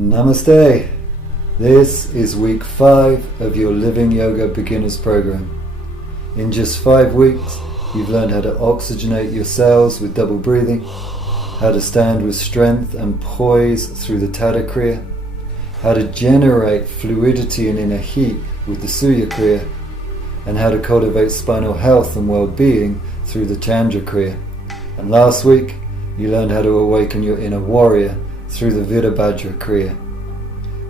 Namaste. This is week 5 of your Living Yoga Beginners program. In just 5 weeks, you've learned how to oxygenate your cells with double breathing, how to stand with strength and poise through the Tada Kriya, how to generate fluidity and inner heat with the Surya Kriya, and how to cultivate spinal health and well-being through the Chandra Kriya. And last week, you learned how to awaken your inner warrior through the Virabhadra Kriya.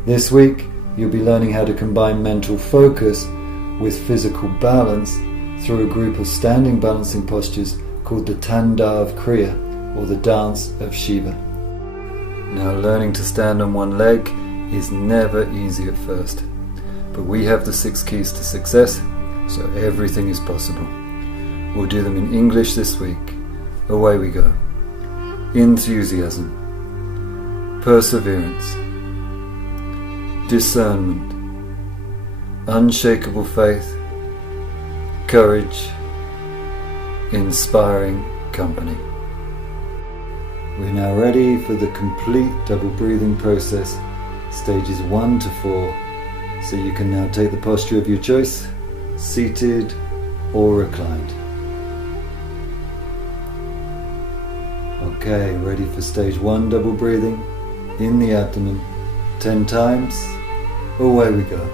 This week, you'll be learning how to combine mental focus with physical balance through a group of standing balancing postures called the Tandav Kriya, or the Dance of Shiva. Now, learning to stand on one leg is never easy at first, but we have the 6 keys to success, so everything is possible. We'll do them in English this week. Away we go. Enthusiasm, perseverance, discernment, unshakable faith, courage, inspiring company. We're now ready for the complete double breathing process, stages 1 to 4, so you can now take the posture of your choice, seated or reclined. Okay, ready for stage 1 double breathing in the abdomen 10 times. Away we go.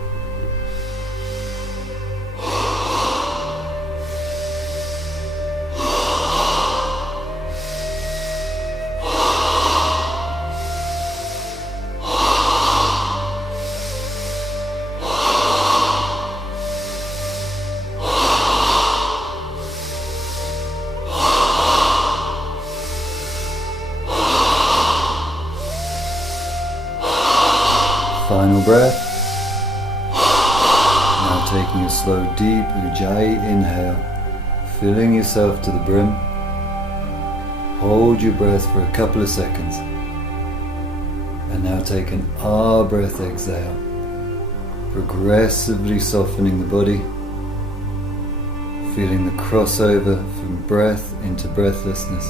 Final breath. Now taking a slow, deep Ujjayi inhale, filling yourself to the brim. Hold your breath for a couple of seconds. And now take an Ah breath exhale, progressively softening the body, feeling the crossover from breath into breathlessness.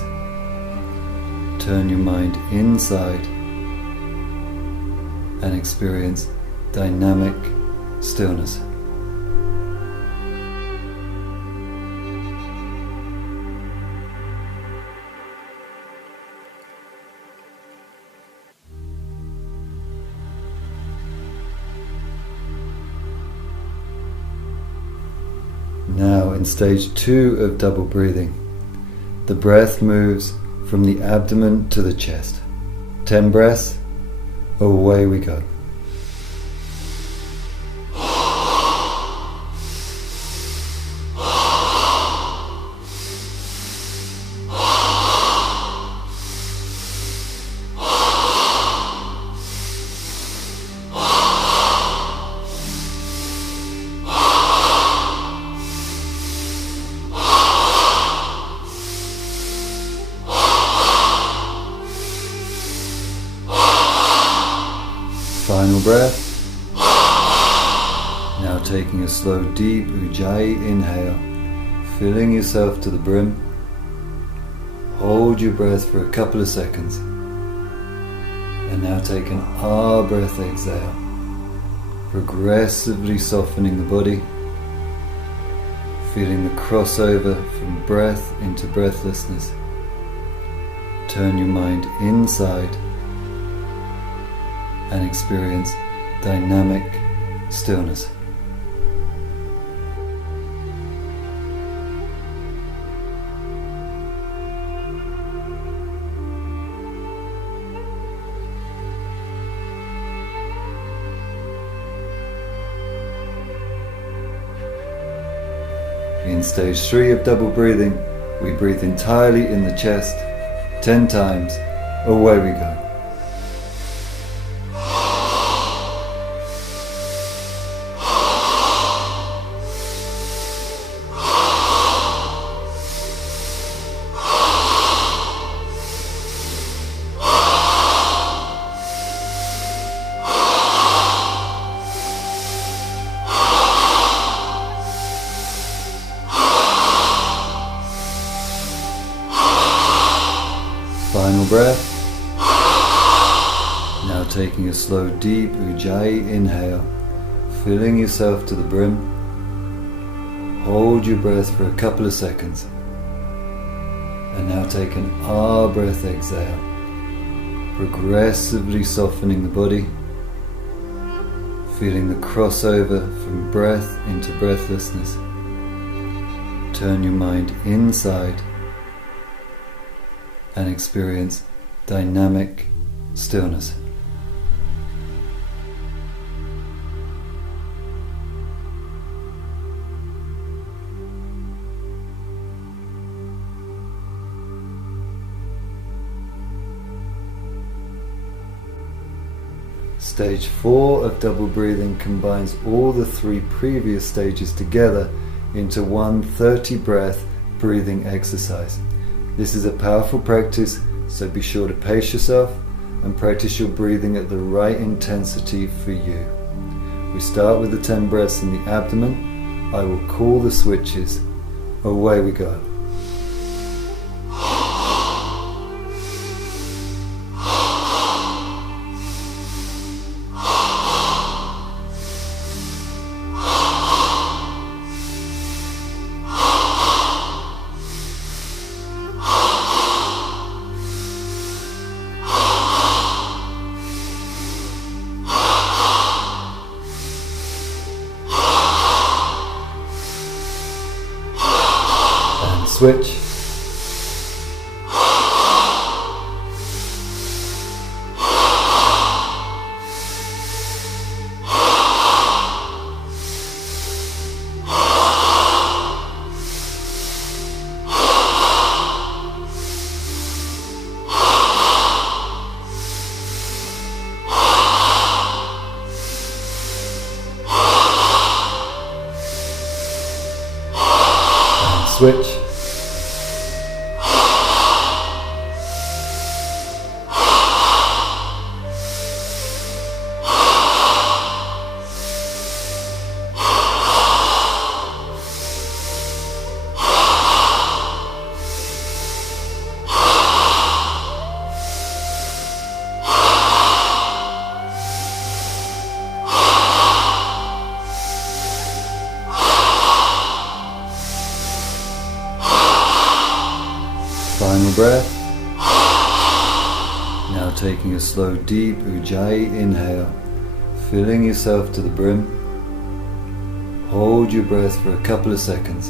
Turn your mind inside and experience dynamic stillness. Now in stage 2 of double breathing, the breath moves from the abdomen to the chest. 10 breaths. Away we go. Final breath. Now taking a slow, deep Ujjayi inhale, filling yourself to the brim. Hold your breath for a couple of seconds. And now take an Ah breath exhale, progressively softening the body, feeling the crossover from breath into breathlessness. Turn your mind inside and experience dynamic stillness. In stage 3 of double breathing, we breathe entirely in the chest 10 times. Away we go. Final breath. Now taking a slow, deep Ujjayi inhale, filling yourself to the brim. Hold your breath for a couple of seconds. And now take an Ah breath exhale, progressively softening the body, feeling the crossover from breath into breathlessness. Turn your mind inside and experience dynamic stillness. Stage 4 of double breathing combines all the 3 previous stages together into one 30-breath breathing exercise. This is a powerful practice, so be sure to pace yourself and practice your breathing at the right intensity for you. We start with the 10 breaths in the abdomen. I will call the switches. Away we go. Switch. Switch. Final breath. Now taking a slow, deep Ujjayi inhale, filling yourself to the brim. Hold your breath for a couple of seconds.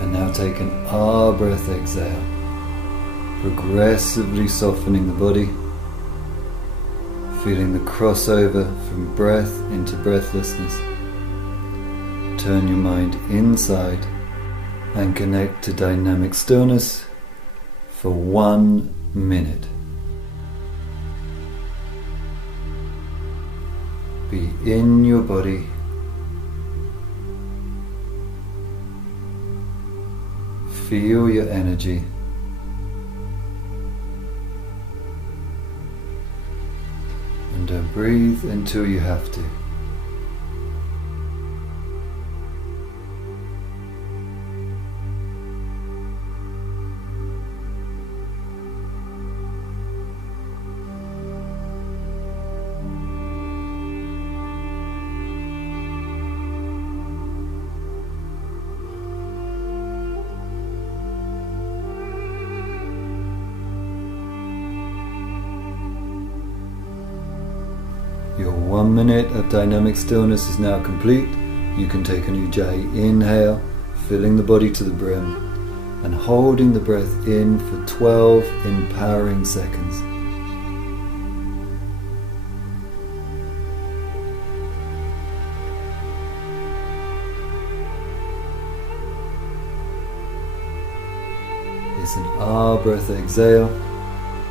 And now take an Ah breath exhale, progressively softening the body, feeling the crossover from breath into breathlessness. Turn your mind inside and connect to dynamic stillness for 1 minute. Be in your body. Feel your energy. And don't breathe until you have to. Your 1 minute of dynamic stillness is now complete. You can take an Ujjayi inhale, filling the body to the brim, and holding the breath in for 12 empowering seconds. It's an Ah breath exhale,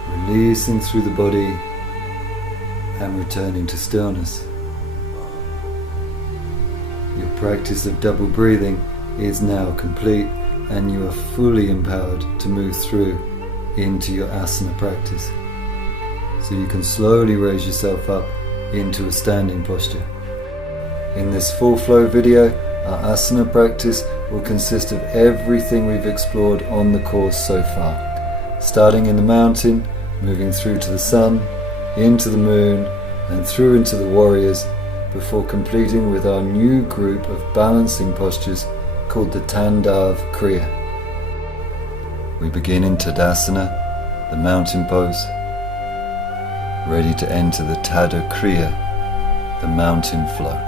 releasing through the body and returning to stillness. Your practice of double breathing is now complete and you are fully empowered to move through into your asana practice. So you can slowly raise yourself up into a standing posture. In this full flow video, our asana practice will consist of everything we've explored on the course so far. Starting in the mountain, moving through to the sun, into the moon and through into the warriors, before completing with our new group of balancing postures called the Tandav Kriya. We begin in Tadasana, the mountain pose, ready to enter the Tada Kriya, the mountain flow.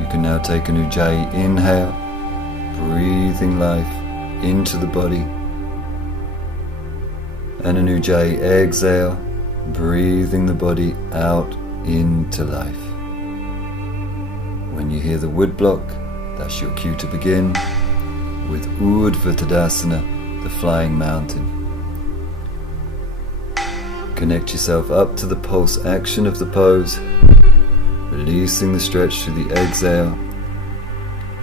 You can now take an Ujjayi inhale, breathing life into the body, and an Ujjayi exhale, breathing the body out into life. When you hear the wood block, that's your cue to begin with Urdhva Tadasana, the flying mountain. Connect yourself up to the pulse action of the pose, releasing the stretch through the exhale,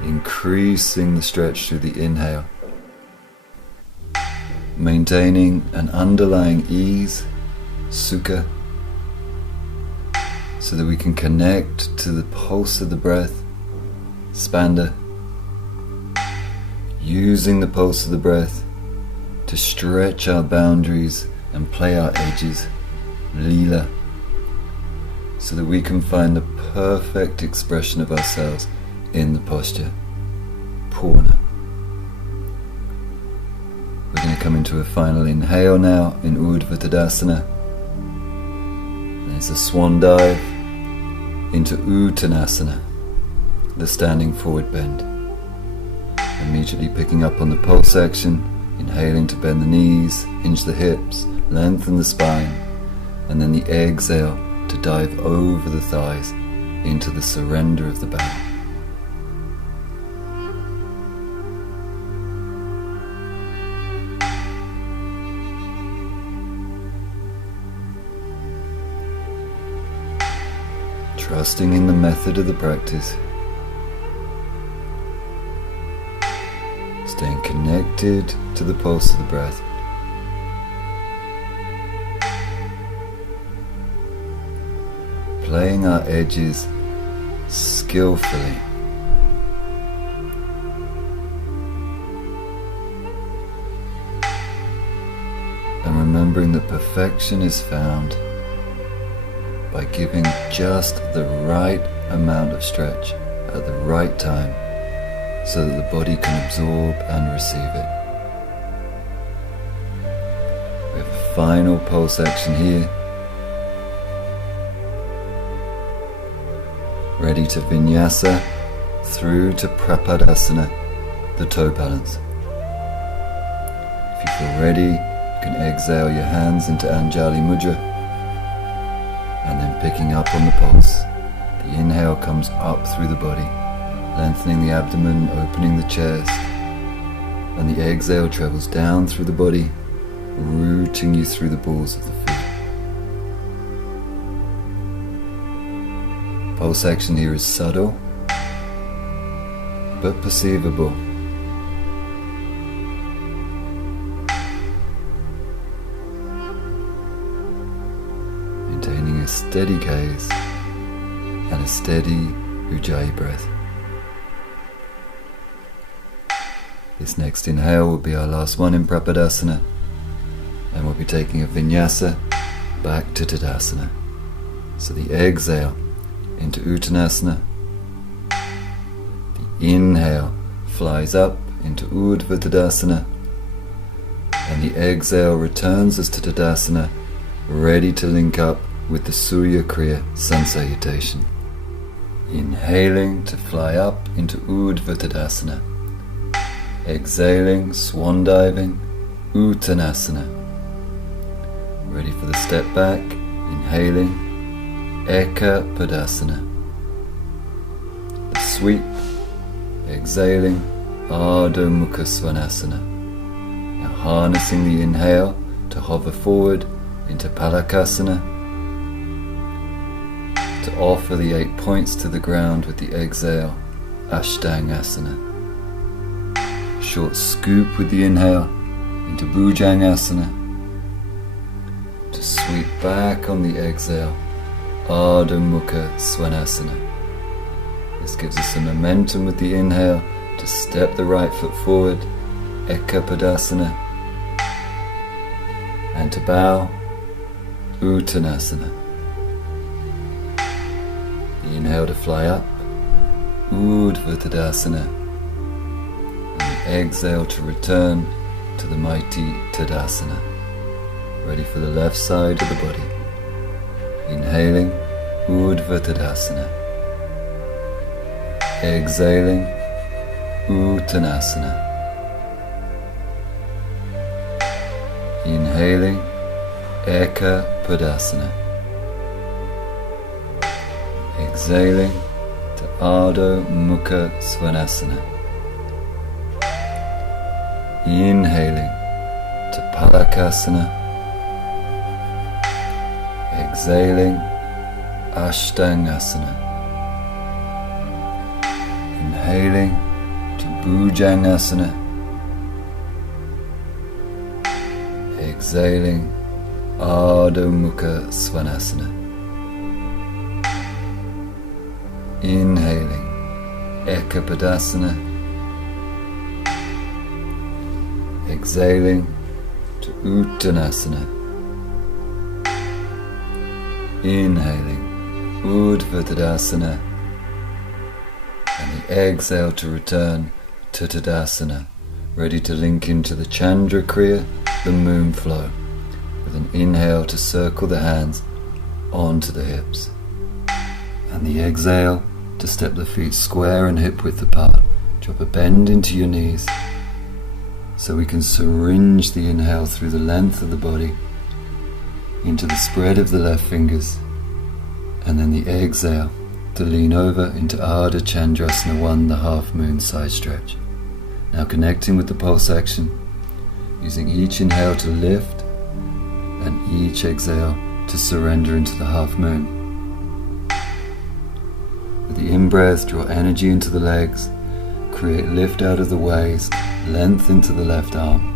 increasing the stretch through the inhale. Maintaining an underlying ease, sukha, so that we can connect to the pulse of the breath, spanda, using the pulse of the breath to stretch our boundaries and play our edges, lila, so that we can find the perfect expression of ourselves in the posture, purna. We're going to come into a final inhale now in Urdhva Tadasana. There's a swan dive into Uttanasana, the standing forward bend. Immediately picking up on the pulse action, inhaling to bend the knees, hinge the hips, lengthen the spine, and then the exhale to dive over the thighs into the surrender of the bow. Trusting in the method of the practice, staying connected to the pulse of the breath. Playing our edges skillfully. And remembering that perfection is found by giving just the right amount of stretch at the right time, so that the body can absorb and receive it. We have a final pulse action here, ready to vinyasa through to Prapadasana, the toe balance. If you feel ready, you can exhale your hands into Anjali Mudra, and then picking up on the pulse. The inhale comes up through the body, lengthening the abdomen, opening the chest, and the exhale travels down through the body, rooting you through the balls of the feet. Pulse action here is subtle, but perceivable. Maintaining a steady gaze and a steady Ujjayi breath. This next inhale will be our last one in Prapadasana, and we'll be taking a vinyasa back to Tadasana. So the exhale into Uttanasana, the inhale flies up into Urdhva Tadasana, and the exhale returns us to Tadasana, ready to link up with the Surya Kriya Sun Salutation. Inhaling to fly up into Urdhva Tadasana. Exhaling, swan diving, Uttanasana. Ready for the step back, inhaling, Eka Padasana. The sweep, exhaling, Ardha Mukha Svanasana. Now harnessing the inhale to hover forward into Palakasana, to offer the 8 points to the ground with the exhale, Ashtangasana. Short scoop with the inhale into Bhujangasana, to sweep back on the exhale, Ardha Mukha Svanasana. This gives us some momentum with the inhale to step the right foot forward, Eka Padasana, and to bow Uttanasana. Inhale to fly up, Urdhva Tadasana, and exhale to return to the mighty Tadasana. Ready for the left side of the body. Inhaling, Urdhva Tadasana. Exhaling, Uttanasana. Inhaling, Eka Padasana. Exhaling to Ardha Mukha Svanasana. Inhaling to Palakasana. Exhaling, Ashtangasana. Inhaling to Bhujangasana. Exhaling, Ardha Mukha Svanasana. Inhaling, Ekapadasana. Exhaling to Uttanasana. Inhaling, Urdhva Tadasana. And the exhale to return to Tadasana, ready to link into the Chandra Kriya, the moon flow, with an inhale to circle the hands onto the hips. And the exhale to step the feet square and hip width apart. Drop a bend into your knees so we can syringe the inhale through the length of the body into the spread of the left fingers, and then the exhale to lean over into Ardha Chandrasana 1, the half moon side stretch. Now connecting with the pulse action, using each inhale to lift and each exhale to surrender into the half moon. With the in-breath, draw energy into the legs, create lift out of the waist, length into the left arm.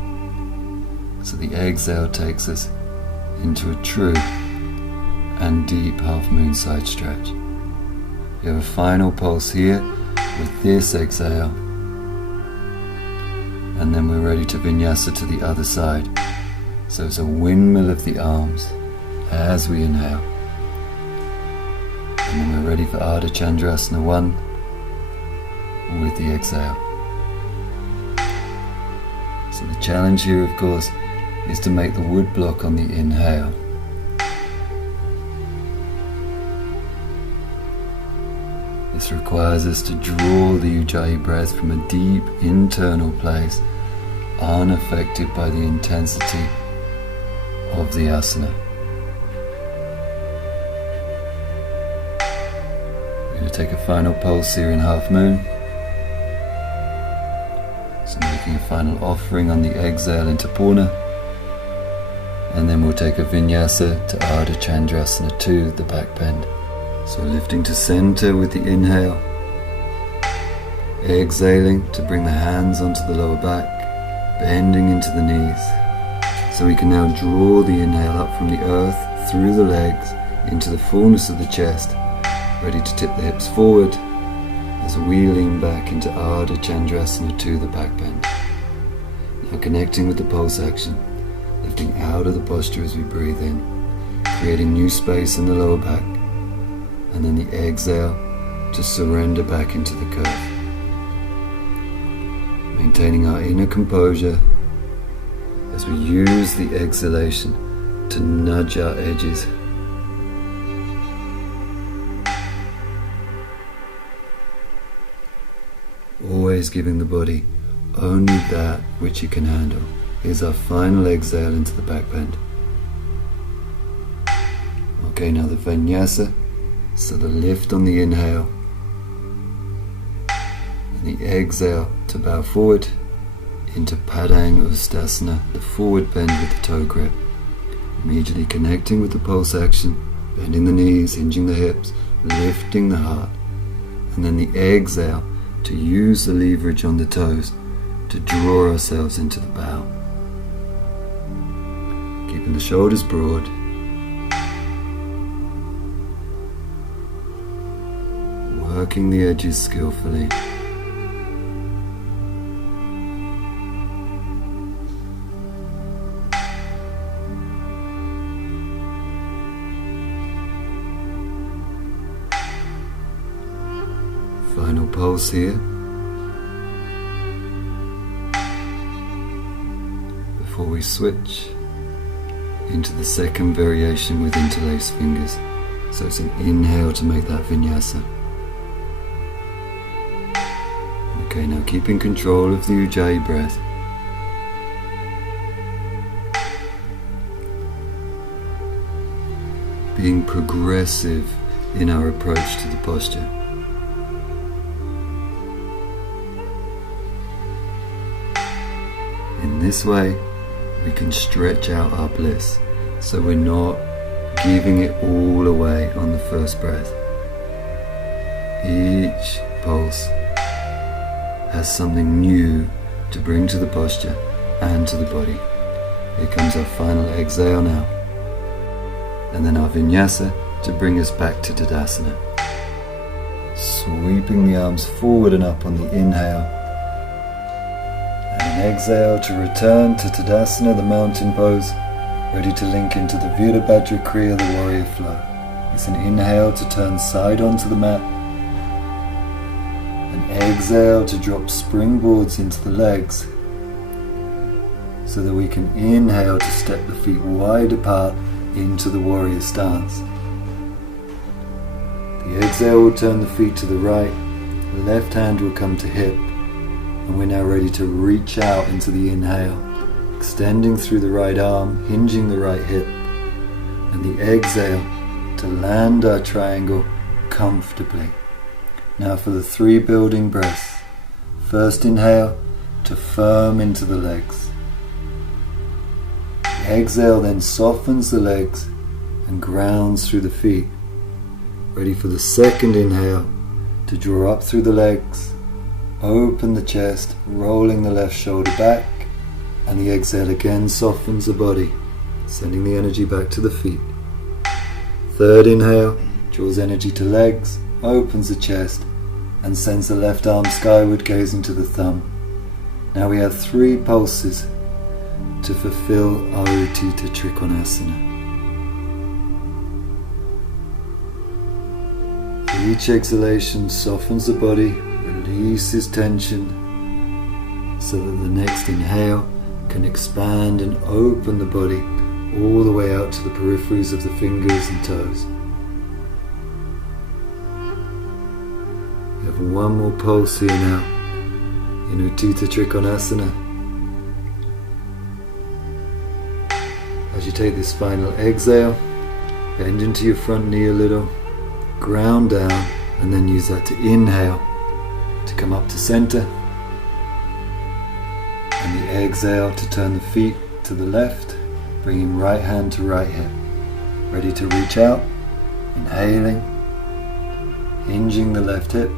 So the exhale takes us into a true and deep half moon side stretch. You have a final pulse here with this exhale, and then we're ready to vinyasa to the other side. So it's a windmill of the arms as we inhale, and then we're ready for Ardha Chandrasana 1 with the exhale. So the challenge here, of course, is to make the wood block on the inhale. This requires us to draw the Ujjayi breath from a deep internal place, unaffected by the intensity of the asana. We're going to take a final pulse here in half moon. So making a final offering on the exhale into Purna. And then we'll take a vinyasa to Ardha Chandrasana 2, the back bend. So lifting to center with the inhale, exhaling to bring the hands onto the lower back, bending into the knees. So we can now draw the inhale up from the earth, through the legs, into the fullness of the chest, ready to tip the hips forward as we lean back into Ardha Chandrasana 2, the back bend. Now connecting with the pulse action, lifting out of the posture as we breathe in, creating new space in the lower back, and then the exhale to surrender back into the curve. Maintaining our inner composure as we use the exhalation to nudge our edges. Always giving the body only that which it can handle. Here's our final exhale into the back bend. Okay, now the vinyasa. So the lift on the inhale, and the exhale to bow forward into Padang Ustasana, the forward bend with the toe grip. Immediately connecting with the pulse action, bending the knees, hinging the hips, lifting the heart, and then the exhale to use the leverage on the toes to draw ourselves into the bow. Keeping the shoulders broad. Working the edges skillfully. Final pulse here. Before we switch into the second variation with interlaced fingers. So it's an inhale to make that vinyasa. Okay, now keeping control of the Ujjayi breath. Being progressive in our approach to the posture. In this way, we can stretch out our bliss, so we're not giving it all away on the first breath. Each pulse has something new to bring to the posture and to the body. Here comes our final exhale now, and then our vinyasa to bring us back to Tadasana. Sweeping the arms forward and up on the inhale, and an exhale to return to Tadasana, the mountain pose, ready to link into the Virabhadra Kriya, the warrior flow. It's an inhale to turn side onto the mat, an exhale to drop springboards into the legs, so that we can inhale to step the feet wide apart into the warrior stance. The exhale will turn the feet to the right, the left hand will come to hip, and we're now ready to reach out into the inhale, extending through the right arm, hinging the right hip, and the exhale to land our triangle comfortably. Now for the 3 building breaths. First inhale to firm into the legs. The exhale then softens the legs and grounds through the feet. Ready for the second inhale to draw up through the legs, open the chest, rolling the left shoulder back, and the exhale again softens the body, sending the energy back to the feet. Third inhale draws energy to legs, opens the chest, and sends the left arm skyward, gazing to the thumb. Now we have 3 pulses to fulfill our Utthita Trikonasana. Each exhalation softens the body, releases tension, so that the next inhale can expand and open the body all the way out to the peripheries of the fingers and toes. We have 1 more pulse here now in Utthita Trikonasana. As you take this final exhale, bend into your front knee a little, ground down, and then use that to inhale to come up to center, and the exhale to turn the feet to the left, bringing right hand to right hip, ready to reach out, inhaling, hinging the left hip,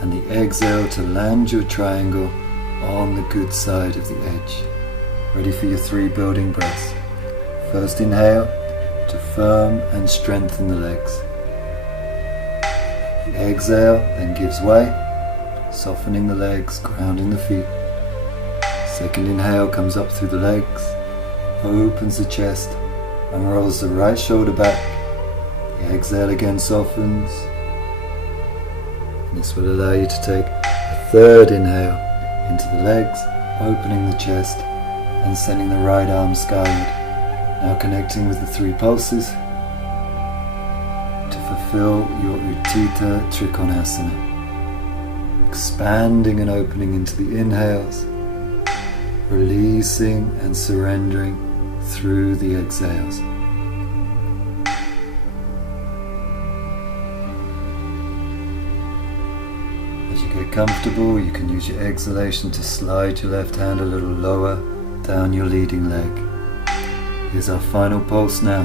and the exhale to land your triangle on the good side of the edge. Ready for your 3 building breaths. First inhale to firm and strengthen the legs. Exhale then gives way, softening the legs, grounding the feet. Second inhale comes up through the legs, opens the chest, and rolls the right shoulder back. The exhale again softens, and this will allow you to take a third inhale into the legs, opening the chest and sending the right arm skyward. Now connecting with the 3 pulses to fulfill your Utthita Trikonasana. Expanding and opening into the inhales, releasing and surrendering through the exhales. As you get comfortable, you can use your exhalation to slide your left hand a little lower down your leading leg. Here's our final pulse now.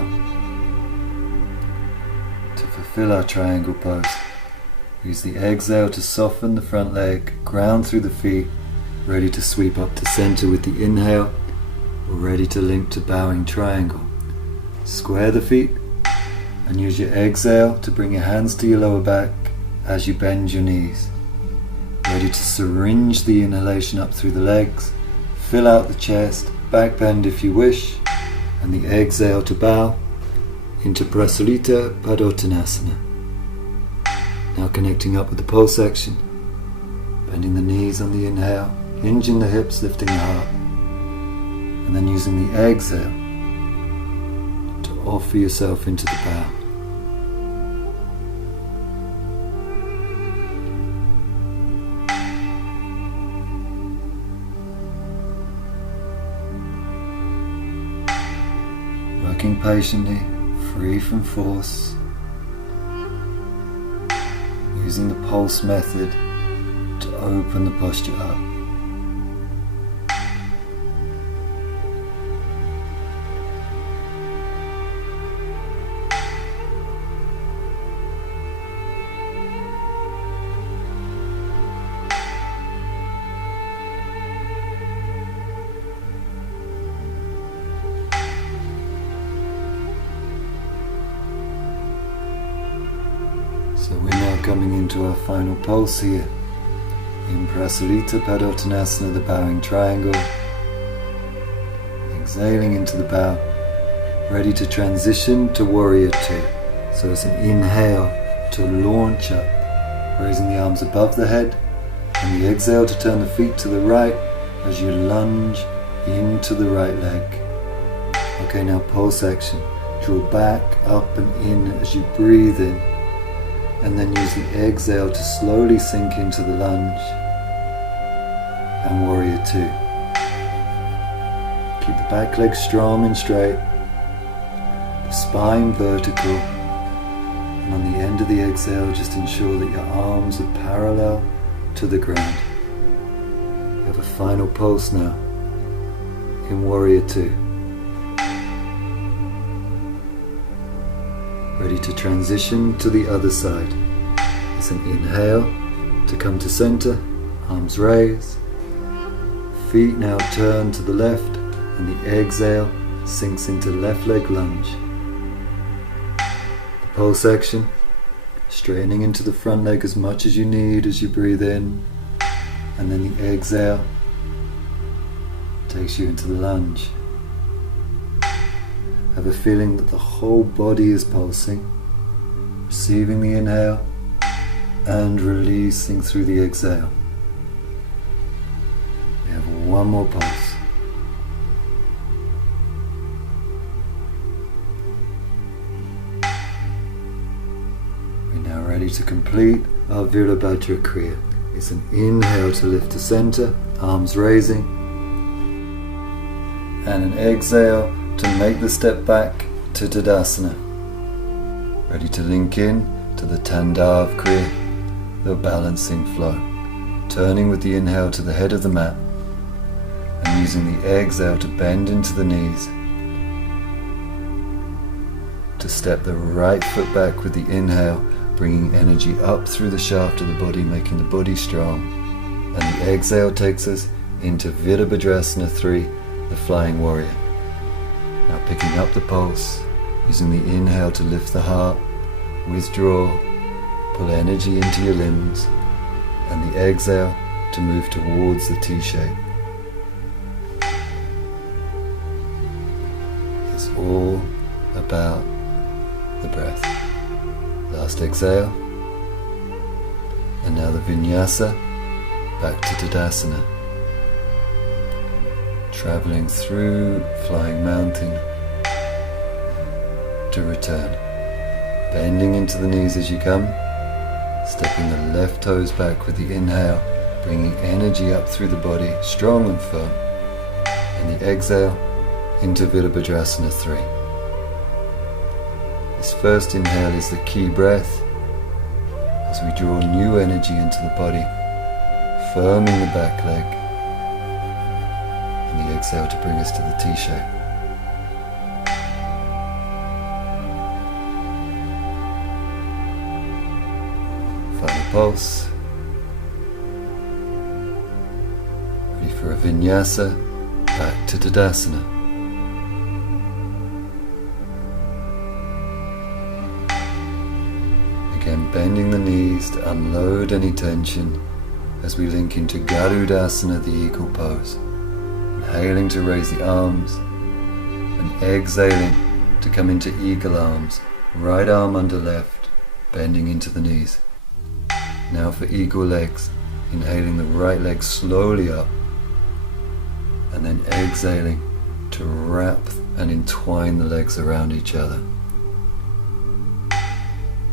To fulfill our triangle pose, use the exhale to soften the front leg, ground through the feet, ready to sweep up to center with the inhale, or ready to link to bowing triangle. Square the feet and use your exhale to bring your hands to your lower back as you bend your knees. Ready to syringe the inhalation up through the legs, fill out the chest, back bend if you wish, and the exhale to bow into Prasarita Padottanasana. Now connecting up with the pulse action, bending the knees on the inhale, hinging the hips, lifting the heart, and then using the exhale to offer yourself into the bow. Working patiently, free from force, using the pulse method to open the posture up. So we're now coming into our final pulse here in Prasalita Padottanasana, the bowing triangle. Exhaling into the bow, ready to transition to Warrior Two. So it's an inhale to launch up, raising the arms above the head, and the exhale to turn the feet to the right as you lunge into the right leg. Okay, now pulse action. Draw back, up and in as you breathe in, and then use the exhale to slowly sink into the lunge and Warrior Two. Keep the back leg strong and straight, the spine vertical, and on the end of the exhale just ensure that your arms are parallel to the ground. You have a final pulse now in Warrior Two. Ready to transition to the other side. It's an inhale to come to center, arms raised, feet now turn to the left, and the exhale sinks into left leg lunge. The pulse action, straightening into the front leg as much as you need as you breathe in, and then the exhale takes you into the lunge. Have a feeling that the whole body is pulsing, receiving the inhale and releasing through the exhale. We have one more pulse. We're now ready to complete our Virabhadra Kriya. It's an inhale to lift to center, arms raising, and an exhale to make the step back to Tadasana. Ready to link in to the Tandav Kriya, the balancing flow. Turning with the inhale to the head of the mat and using the exhale to bend into the knees. To step the right foot back with the inhale, bringing energy up through the shaft of the body, making the body strong. And the exhale takes us into Virabhadrasana 3, the Flying Warrior. Now picking up the pulse, using the inhale to lift the heart, withdraw, pull energy into your limbs, and the exhale to move towards the T-shape. It's all about the breath. Last exhale, and now the Vinyasa back to Tadasana. Traveling through Flying Mountain to return. Bending into the knees as you come, stepping the left toes back with the inhale, bringing energy up through the body, strong and firm. And the exhale into Virabhadrasana 3. This first inhale is the key breath as we draw new energy into the body, firming the back leg, and the exhale to bring us to the T-shape. Final pulse. Ready for a Vinyasa back to Tadasana. Again, bending the knees to unload any tension as we link into Garudasana, the eagle pose. Inhaling to raise the arms and exhaling to come into eagle arms, right arm under left, bending into the knees. Now for eagle legs, inhaling the right leg slowly up and then exhaling to wrap and entwine the legs around each other.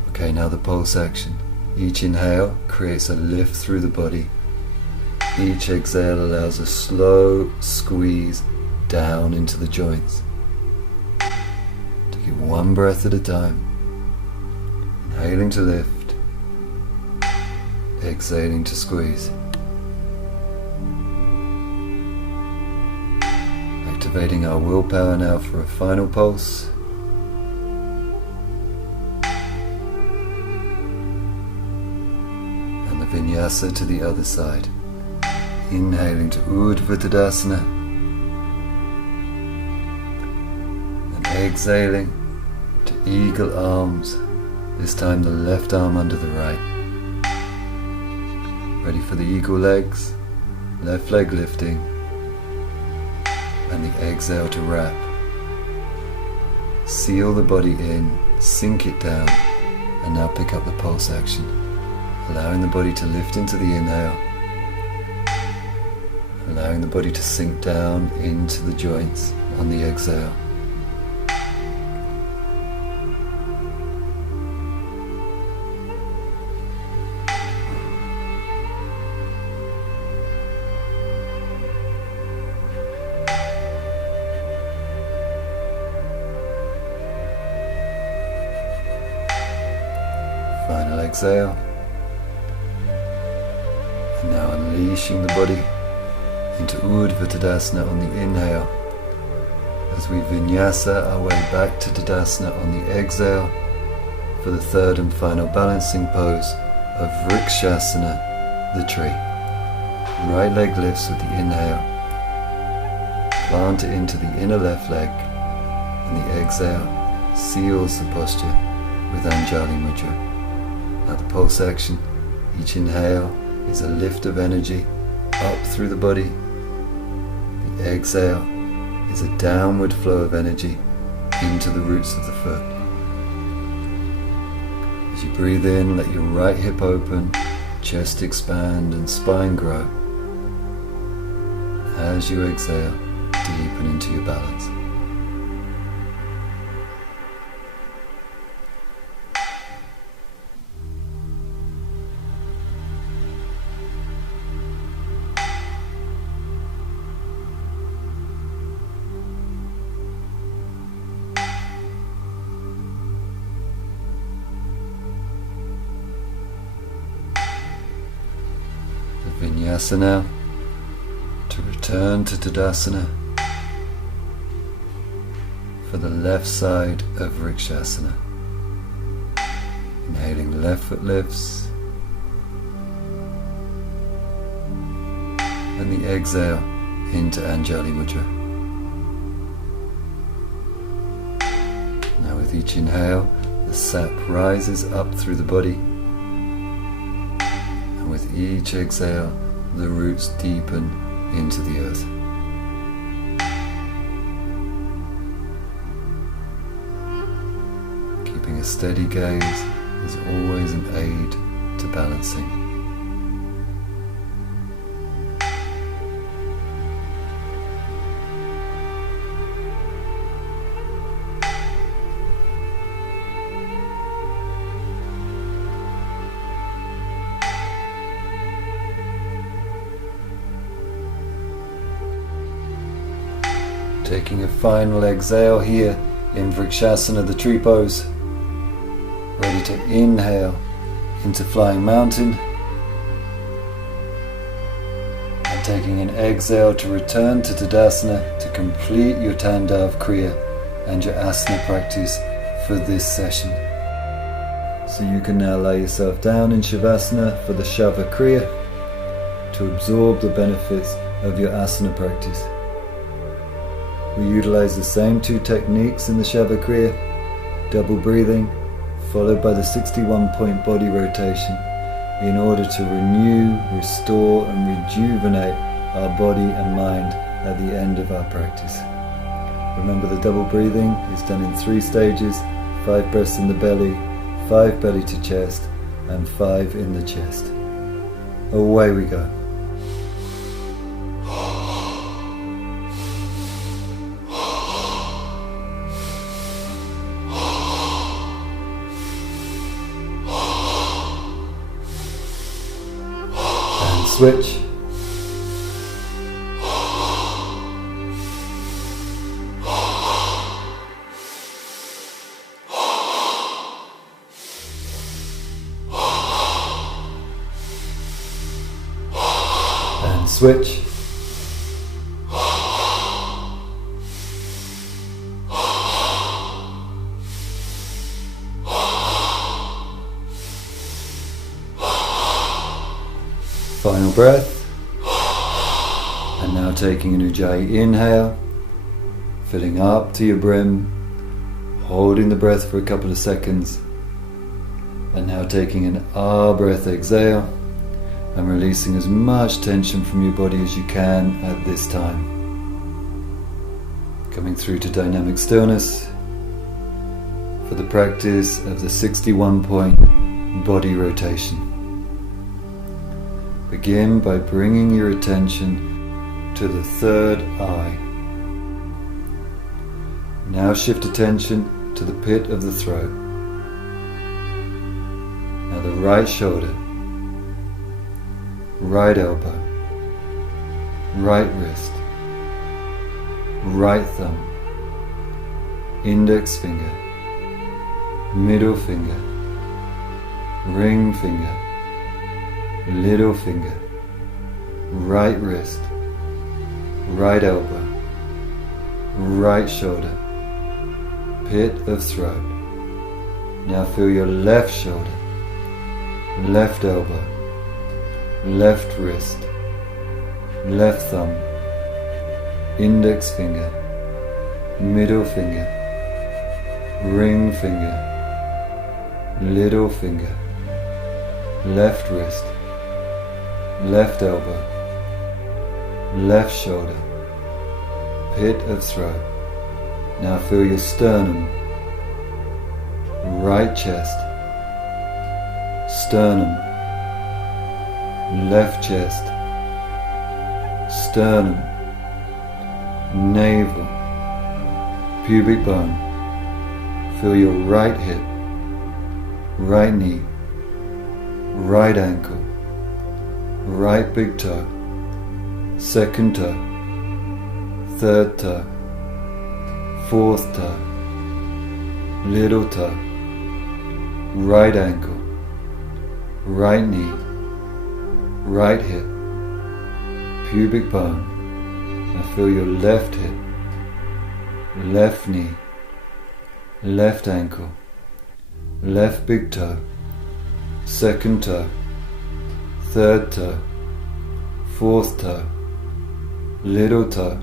Okay, now the pulse action. Each inhale creates a lift through the body. Each exhale allows a slow squeeze down into the joints. Take it one breath at a time. Inhaling to lift, exhaling to squeeze. Activating our willpower now for a final pulse. And the vinyasa to the other side. Inhaling to Urdhva Tadasana. And exhaling to eagle arms. This time the left arm under the right. Ready for the eagle legs. Left leg lifting. And the exhale to wrap. Seal the body in, sink it down, and now pick up the pulse action, allowing the body to lift into the inhale, allowing the body to sink down into the joints on the exhale. Final exhale, and now unleashing the body into Urdhva Tadasana on the inhale, as we vinyasa our way back to Tadasana on the exhale for the third and final balancing pose of Vrikshasana, the tree. Right leg lifts with the inhale, plant it into the inner left leg, and the exhale seals the posture with Anjali Mudra. Now the pulse action, each inhale is a lift of energy up through the body. The exhale is a downward flow of energy into the roots of the foot. As you breathe in, let your right hip open, chest expand and spine grow. As you exhale, deepen into your balance. Vinyasa now to return to Tadasana for the left side of Vrikshasana. Inhaling, left foot lifts, and the exhale into Anjali Mudra. Now with each inhale, the sap rises up through the body. With each exhale, the roots deepen into the earth. Keeping a steady gaze is always an aid to balancing. Taking a final exhale here in Vrikshasana, the tree pose. Ready to inhale into Flying Mountain. And taking an exhale to return to Tadasana to complete your Tandav Kriya and your asana practice for this session. So you can now lay yourself down in Shavasana for the Shava Kriya to absorb the benefits of your asana practice. We utilize the same two techniques in the Shava Kriya, double breathing, followed by the 61-point body rotation, in order to renew, restore and rejuvenate our body and mind at the end of our practice. Remember, the double breathing is done in 3 stages, 5 breaths in the belly, 5 belly to chest, and 5 in the chest. Away we go. And switch. And switch. Final breath. And now taking an Ujjayi inhale, filling up to your brim, holding the breath for a couple of seconds, and now taking an Ah breath exhale and releasing as much tension from your body as you can at this time. Coming through to dynamic stillness for the practice of the 61-point body rotation. Begin by bringing your attention to the third eye. Now shift attention to the pit of the throat. Now the right shoulder, right elbow, right wrist, right thumb, index finger, middle finger, ring finger, little finger, right wrist, right elbow, right shoulder, pit of throat. Now feel your left shoulder, left elbow, left wrist, left thumb, index finger, middle finger, ring finger, little finger, left wrist, left elbow, left shoulder, pit of throat. Now feel your sternum, right chest, sternum, left chest, sternum, navel, pubic bone. Feel your right hip, right knee, right ankle, right big toe, second toe, third toe, fourth toe, little toe, right ankle, right knee, right hip, pubic bone. Now feel your left hip, left knee, left ankle, left big toe, second toe, third toe, fourth toe, little toe,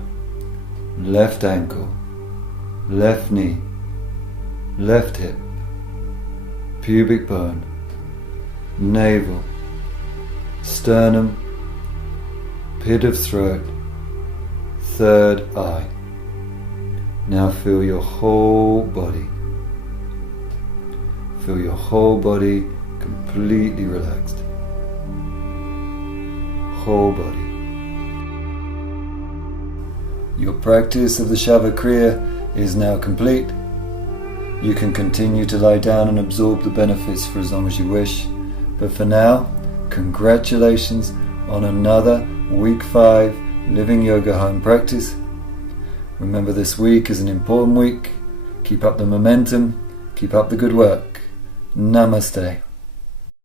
left ankle, left knee, left hip, pubic bone, navel, sternum, pit of throat, third eye. Now feel your whole body. Feel your whole body completely relaxed. Whole body. Your practice of the Shava Kriya is now complete. You can continue to lie down and absorb the benefits for as long as you wish. But for now, congratulations on another week 5 Living Yoga Home practice. Remember, this week is an important week. Keep up the momentum. Keep up the good work. Namaste.